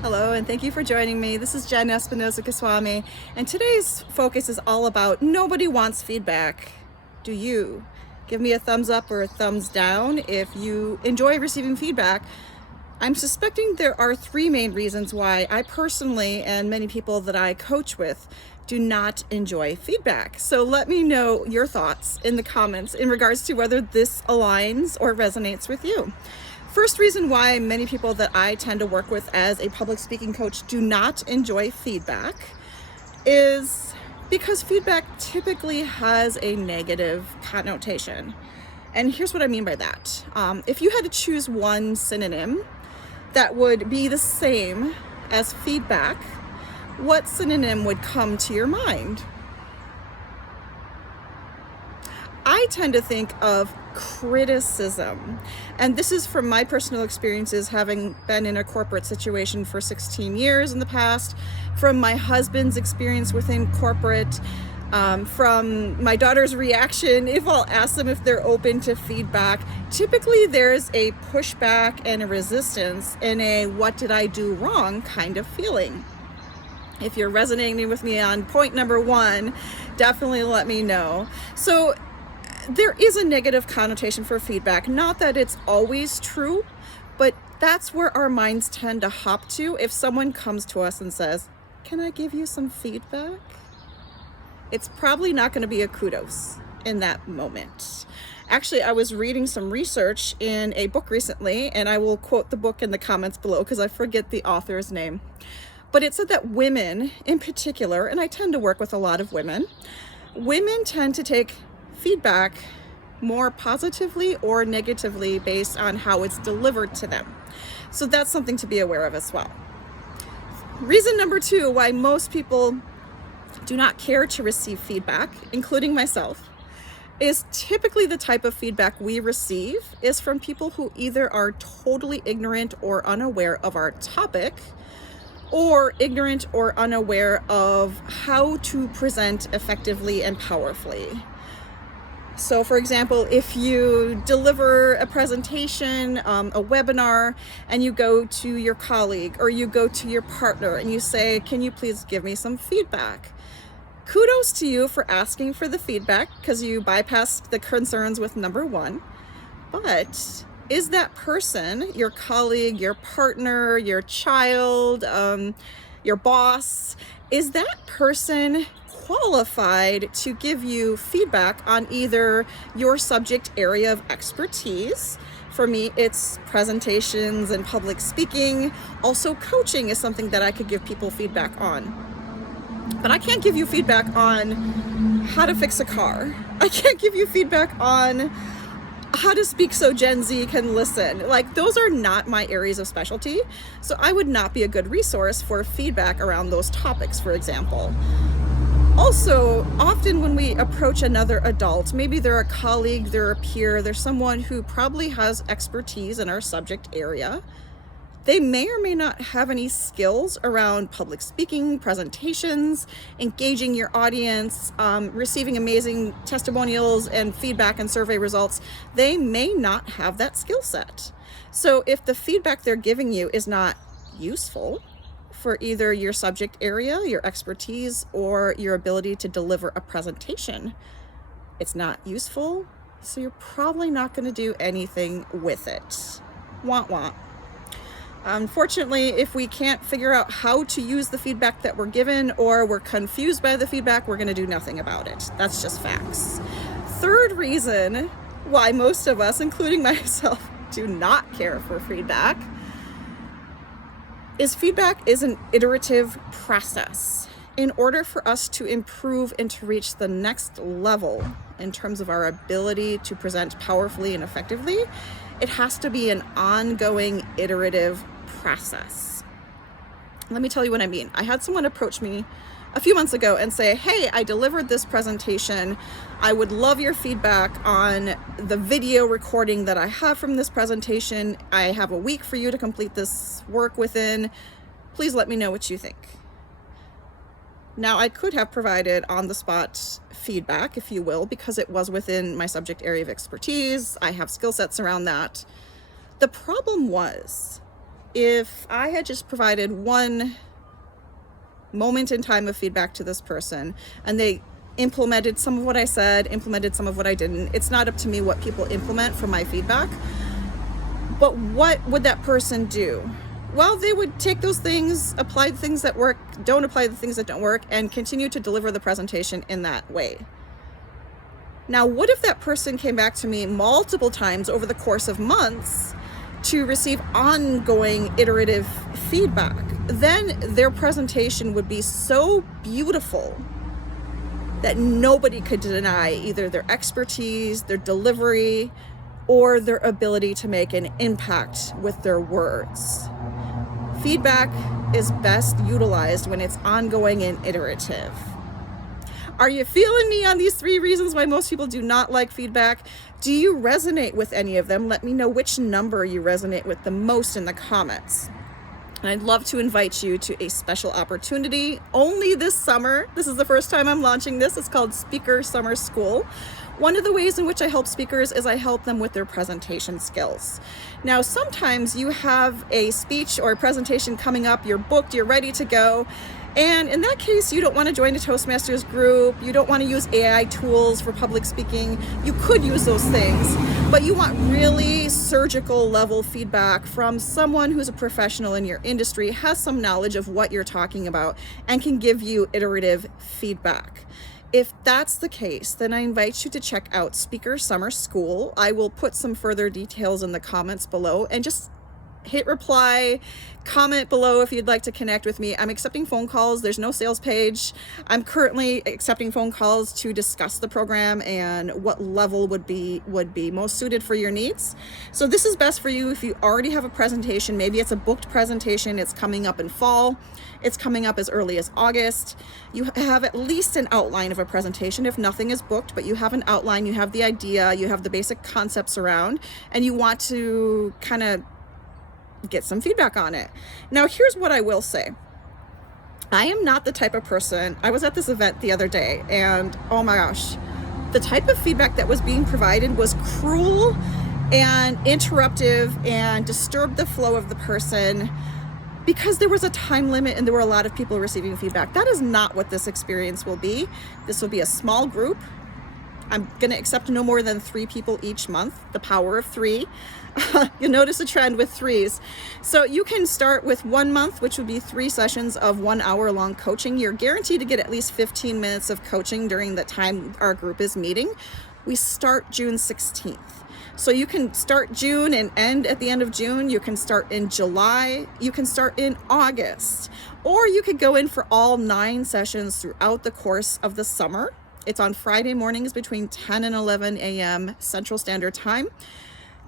Hello, and thank you for joining me. This is Jen Espinosa-Goswami, and today's focus is all about nobody wants feedback. Do you? Give me a thumbs up or a thumbs down if you enjoy receiving feedback. I'm suspecting there are three main reasons why I personally and many people that I coach with do not enjoy feedback. So let me know your thoughts in the comments in regards to whether this aligns or resonates with you. First reason why many people that I tend to work with as a public speaking coach do not enjoy feedback is because feedback typically has a negative connotation. And here's what I mean by that. If you had to choose one synonym that would be the same as feedback, what synonym would come to your mind? I tend to think of criticism, and this is from my personal experiences, having been in a corporate situation for 16 years in the past, from my husband's experience within corporate, from my daughter's reaction if I'll ask them if they're open to feedback. Typically there's a pushback and a resistance and a what did I do wrong kind of feeling. If you're resonating with me on point number one, definitely let me know. So there is a negative connotation for feedback. Not that it's always true, but that's where our minds tend to hop to if someone comes to us and says, "Can I give you some feedback?" It's probably not going to be a kudos in that moment. Actually, I was reading some research in a book recently, and I will quote the book in the comments below because I forget the author's name. But it said that women in particular, and I tend to work with a lot of women tend to take feedback more positively or negatively based on how it's delivered to them. So that's something to be aware of as well. Reason number two why most people do not care to receive feedback, including myself, is typically the type of feedback we receive is from people who either are totally ignorant or unaware of our topic, or ignorant or unaware of how to present effectively and powerfully. So for example, if you deliver a presentation, a webinar, and you go to your colleague or you go to your partner and you say, "Can you please give me some feedback?" Kudos to you for asking for the feedback because you bypassed the concerns with number one. But is that person, your colleague, your partner, your child, your boss, is that person qualified to give you feedback on either your subject area of expertise? For me, it's presentations and public speaking. Also, coaching is something that I could give people feedback on. But I can't give you feedback on how to fix a car. I can't give you feedback on how to speak so Gen Z can listen. Like, those are not my areas of specialty. So I would not be a good resource for feedback around those topics, for example. Also, often when we approach another adult, maybe they're a colleague, they're a peer, they're someone who probably has expertise in our subject area. They may or may not have any skills around public speaking, presentations, engaging your audience, receiving amazing testimonials and feedback and survey results. They may not have that skill set. So if the feedback they're giving you is not useful for either your subject area, your expertise, or your ability to deliver a presentation, it's not useful, so you're probably not going to do anything with it. Wah wah. Unfortunately, if we can't figure out how to use the feedback that we're given, or we're confused by the feedback, we're going to do nothing about it. That's just facts. Third reason why most of us, including myself, do not care for feedback is feedback is an iterative process. In order for us to improve and to reach the next level in terms of our ability to present powerfully and effectively, it has to be an ongoing iterative process. Let me tell you what I mean. I had someone approach me a few months ago and say, "Hey, I delivered this presentation. I would love your feedback on the video recording that I have from this presentation. I have a week for you to complete this work within. Please let me know what you think." Now, I could have provided on-the-spot feedback, if you will, because it was within my subject area of expertise. I have skill sets around that. The problem was, if I had just provided one moment in time of feedback to this person and they implemented some of what I said, implemented some of what I didn't, it's not up to me what people implement from my feedback. But what would that person do? Well, they would take those things, apply the things that work, don't apply the things that don't work, and continue to deliver the presentation in that way. Now, what if that person came back to me multiple times over the course of months to receive ongoing iterative feedback? Then their presentation would be so beautiful that nobody could deny either their expertise, their delivery, or their ability to make an impact with their words. Feedback is best utilized when it's ongoing and iterative. Are you feeling me on these 3 reasons why most people do not like feedback? Do you resonate with any of them? Let me know which number you resonate with the most in the comments. And I'd love to invite you to a special opportunity only this summer. This is the first time I'm launching this. It's called Speaker Summer School. One of the ways in which I help speakers is I help them with their presentation skills. Now, sometimes you have a speech or a presentation coming up, you're booked, you're ready to go. And in that case, you don't want to join a Toastmasters group. You don't want to use AI tools for public speaking. You could use those things, but you want really surgical level feedback from someone who's a professional in your industry, has some knowledge of what you're talking about, and can give you iterative feedback. If that's the case, then I invite you to check out Speaker Summer School. I will put some further details in the comments below, and just hit reply, comment below if you'd like to connect with me. I'm accepting phone calls. There's no sales page. I'm currently accepting phone calls to discuss the program and what level would be most suited for your needs. So this is best for you if you already have a presentation. Maybe it's a booked presentation. It's coming up in fall. It's coming up as early as August. You have at least an outline of a presentation if nothing is booked, but you have an outline, you have the idea, you have the basic concepts around, and you want to kind of get some feedback on it. Now, here's what I will say. I am not the type of person, I was at this event the other day, and oh my gosh, the type of feedback that was being provided was cruel and interruptive and disturbed the flow of the person because there was a time limit and there were a lot of people receiving feedback. That is not what this experience will be. This will be a small group. I'm going to accept no more than 3 people each month, the power of 3. You'll notice a trend with 3s. So you can start with 1 month, which would be 3 sessions of 1 hour long coaching. You're guaranteed to get at least 15 minutes of coaching during the time our group is meeting. We start June 16th. So you can start June and end at the end of June. You can start in July. You can start in August. Or you could go in for all 9 sessions throughout the course of the summer. It's on Friday mornings between 10 and 11 a.m. Central Standard Time.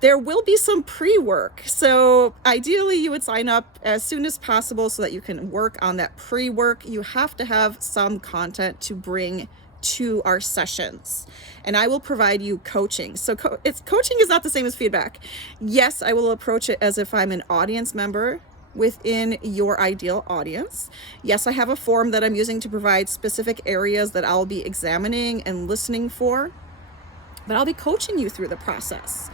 There will be some pre-work. So ideally you would sign up as soon as possible so that you can work on that pre-work. You have to have some content to bring to our sessions, and I will provide you coaching. So coaching is not the same as feedback. Yes, I will approach it as if I'm an audience member within your ideal audience. Yes, I have a form that I'm using to provide specific areas that I'll be examining and listening for, but I'll be coaching you through the process.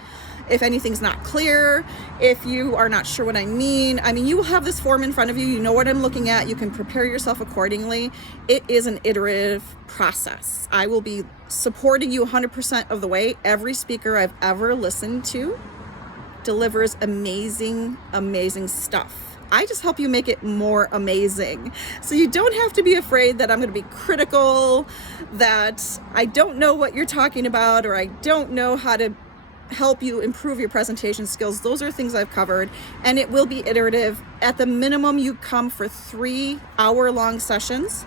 If anything's not clear, if you are not sure what I mean, you will have this form in front of you. You know what I'm looking at. You can prepare yourself accordingly. It is an iterative process. I will be supporting you 100% of the way. Every speaker I've ever listened to delivers amazing, amazing stuff. I just help you make it more amazing. So you don't have to be afraid that I'm going to be critical, that I don't know what you're talking about, or I don't know how to help you improve your presentation skills. Those are things I've covered, and it will be iterative. At the minimum, you come for 3 hour-long sessions,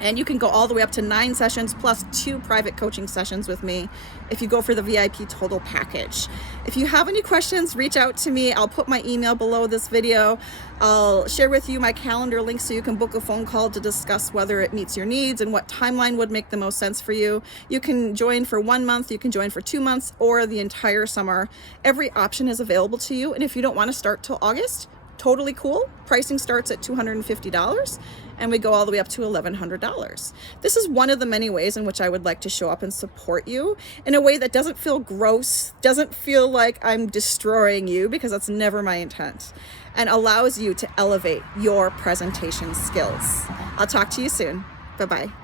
and you can go all the way up to 9 sessions plus 2 private coaching sessions with me if you go for the VIP total package. If you have any questions, reach out to me. I'll put my email below this video. I'll share with you my calendar link so you can book a phone call to discuss whether it meets your needs and what timeline would make the most sense for you. You can join for 1 month, you can join for 2 months, or the entire summer. Every option is available to you, and if you don't want to start till August, totally cool. Pricing starts at $250 and we go all the way up to $1,100. This is one of the many ways in which I would like to show up and support you in a way that doesn't feel gross, doesn't feel like I'm destroying you, because that's never my intent. and allows you to elevate your presentation skills. I'll talk to you soon. Bye-bye.